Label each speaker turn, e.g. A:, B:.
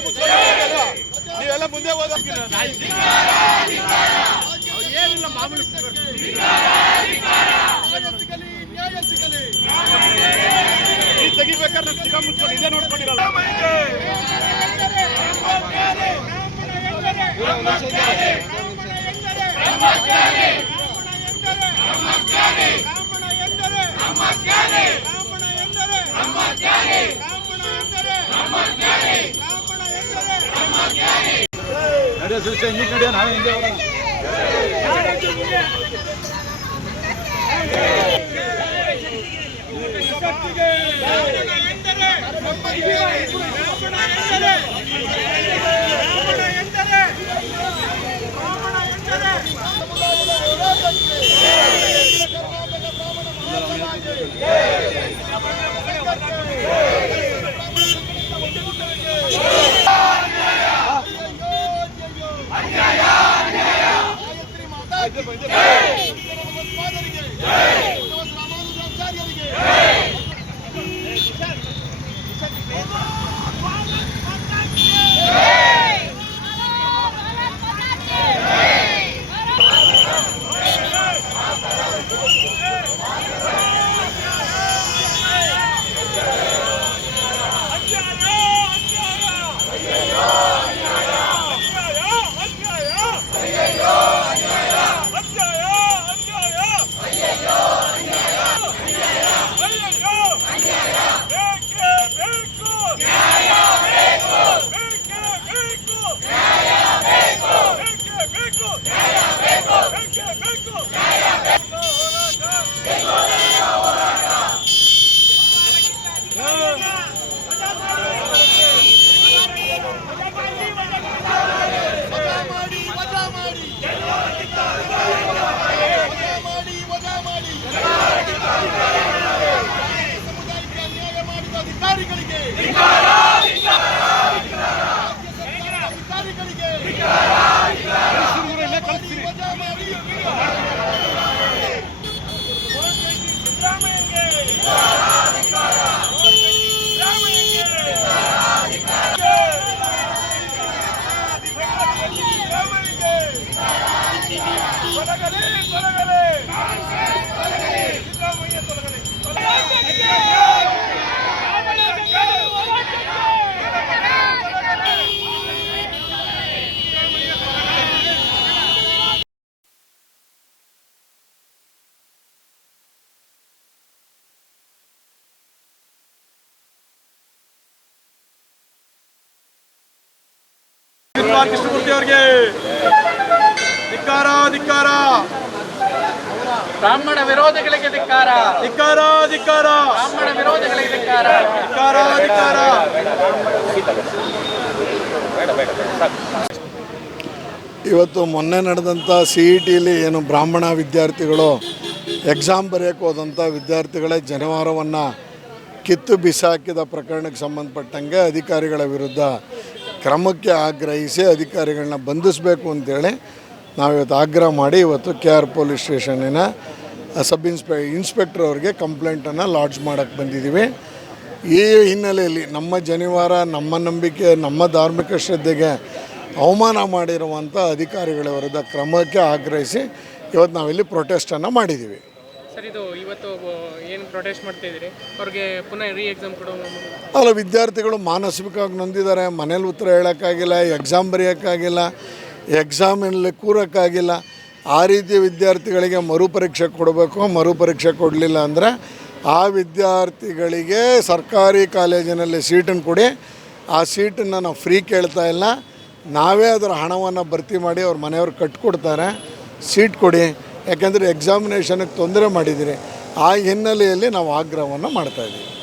A: ನೀವೆಲ್ಲ ಮುಂದೆ ಹೋದ ಏನಿಲ್ಲ ಮಾಮೂಲಿ ನೀವ್ ತೆಗಿಬೇಕಾದ್ರೆ ಚಿಕ್ಕ ಮುಚ್ಕೊಂಡು ಇದೇ ನೋಡ್ಕೊಂಡಿರಲ್ಲ ಅಧಿಕಾರಿಗಳಿಗೆ ಕೃಷ್ಣಮೂರ್ತಿ ಅವರಿಗೆ ಧಿಕ್ಕಾರ ಧಿಕ್ಕಾರ.
B: ಬ್ರಾಹ್ಮಣ ವಿರೋಧಿಗಳಿಗೆ ಧಿಕ್ಕಾರ.
A: ಧಿಕ್ಕಾರ ಧಿಕ್ಕಾರ.
B: ಬ್ರಾಹ್ಮಣ ವಿರೋಧಿಗಳಿಗೆ ಧಿಕ್ಕಾರ.
A: ಧಿಕ್ಕಾರ ಧಿಕ್ಕಾರ.
C: ಇವತ್ತು ಮೊನ್ನೆ ನಡೆದಂಥ ಸಿ ಇ ಟಿಲಿ ಏನು ಬ್ರಾಹ್ಮಣ ವಿದ್ಯಾರ್ಥಿಗಳು ಎಕ್ಸಾಮ್ ಬರೆಯೋಕ್ಕೆ ಹೋದಂಥ ವಿದ್ಯಾರ್ಥಿಗಳೇ ಜನವಾರವನ್ನು ಕಿತ್ತು ಬಿಸಾಕಿದ ಪ್ರಕರಣಕ್ಕೆ ಸಂಬಂಧಪಟ್ಟಂಗೆ ಅಧಿಕಾರಿಗಳ ವಿರುದ್ಧ ಕ್ರಮಕ್ಕೆ ಆಗ್ರಹಿಸಿ ಅಧಿಕಾರಿಗಳನ್ನ ಬಂಧಿಸಬೇಕು ಅಂತೇಳಿ ನಾವಿವತ್ತು ಆಗ್ರಹ ಮಾಡಿ ಇವತ್ತು ಕೆ ಆರ್ ಪೊಲೀಸ್ ಸ್ಟೇಷನಿನ ಸಬ್ ಇನ್ಸ್ಪೆ ಇನ್ಸ್ಪೆಕ್ಟರ್ ಅವ್ರಿಗೆ ಕಂಪ್ಲೇಂಟನ್ನು ಲಾಡ್ಜ್ ಮಾಡೋಕ್ಕೆ ಬಂದಿದ್ದೀವಿ. ಈ ಹಿನ್ನೆಲೆಯಲ್ಲಿ ನಮ್ಮ ಜನಿವಾರ ನಮ್ಮ ನಂಬಿಕೆ ನಮ್ಮ ಧಾರ್ಮಿಕ ಶ್ರದ್ಧೆಗೆ ಅವಮಾನ ಮಾಡಿರುವಂಥ ಅಧಿಕಾರಿಗಳ ವಿರುದ್ಧ ಕ್ರಮಕ್ಕೆ ಆಗ್ರಹಿಸಿ ಇವತ್ತು ನಾವಿಲ್ಲಿ ಪ್ರೊಟೆಸ್ಟನ್ನು ಮಾಡಿದ್ದೀವಿ.
B: ಸರ್ ಇದು ಇವತ್ತು ಏನು ಪ್ರೊಟೆಸ್ಟ್ ಮಾಡ್ತಿದ್ದೀರಿ ಅವ್ರಿಗೆ ಪುನಃ ರೀ ಎಕ್ಸಾಮ್ ಕೊಡೋ
C: ಅಲ್ಲ ವಿದ್ಯಾರ್ಥಿಗಳು ಮಾನಸಿಕವಾಗಿ ನೊಂದಿದ್ದಾರೆ. ಮನೇಲಿ ಉತ್ತರ ಹೇಳೋಕ್ಕಾಗಿಲ್ಲ ಎಕ್ಸಾಮ್ ಬರೆಯೋಕ್ಕಾಗಿಲ್ಲ. ಎಕ್ಸಾಮಿನಲ್ಲಿ ಕೂರೋಕ್ಕಾಗಿಲ್ಲ. ಆ ರೀತಿ ವಿದ್ಯಾರ್ಥಿಗಳಿಗೆ ಮರುಪರೀಕ್ಷೆ ಕೊಡಬೇಕು. ಮರುಪರೀಕ್ಷೆ ಕೊಡಲಿಲ್ಲ ಅಂದರೆ ಆ ವಿದ್ಯಾರ್ಥಿಗಳಿಗೆ ಸರ್ಕಾರಿ ಕಾಲೇಜಿನಲ್ಲಿ ಸೀಟನ್ನು ಕೊಡಿ. ಆ ಸೀಟನ್ನು ನಾವು ಫ್ರೀ ಕೇಳ್ತಾ ಇಲ್ಲ. ನಾವೇ ಅದರ ಹಣವನ್ನು ಭರ್ತಿ ಮಾಡಿ ಅವ್ರ ಮನೆಯವ್ರು ಕಟ್ಕೊಡ್ತಾರೆ. ಸೀಟ್ ಕೊಡಿ. ಯಾಕೆಂದರೆ ಎಕ್ಸಾಮಿನೇಷನಿಗೆ ತೊಂದರೆ ಮಾಡಿದ್ದೀರಿ. ಆ ಹಿನ್ನೆಲೆಯಲ್ಲಿ ನಾವು ಆಗ್ರಹವನ್ನು ಮಾಡ್ತಾಯಿದ್ದೀವಿ